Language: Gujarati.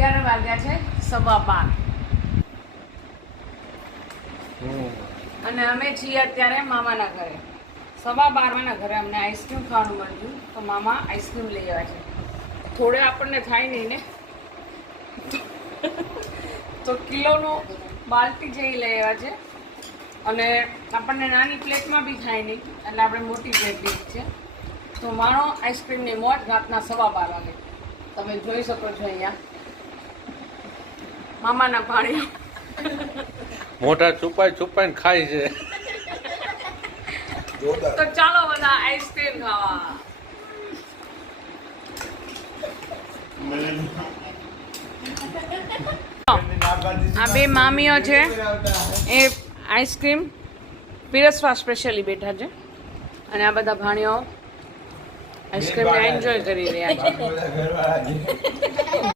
11 વાગ્યા છે 12:15 અને અમે છીએ અત્યારે મામાના ઘરે. 12:15 ઘરે અમને આઈસ્ક્રીમ ખાવાનું મળ્યું તો મામા આઈસ્ક્રીમ લઈ આવ્યા છે. થોડે આપણને થાય નહીં ને તો કિલોનો બાલટી જઈ લઈ આવ્યા છે અને આપણને નાની પ્લેટમાં બી થાય નહીં એટલે આપણે મોટી પ્લેટ લીધી છે. તો માણો આઈસ્ક્રીમની મોજ રાતના 12:15 વાગે. તમે જોઈ શકો છો અહીંયા મામાના પાણી મોટા છુપાઈને ખાય છે. તો ચાલો બધા આઈસ્ક્રીમ ખાવા. આ બે મામીઓ છે એ આઈસ્ક્રીમ પીરસવા સ્પેશિયલી બેઠા છે અને આ બધા ભાણીઓ આઈસ્ક્રીમ એન્જોય કરી રહ્યા છે.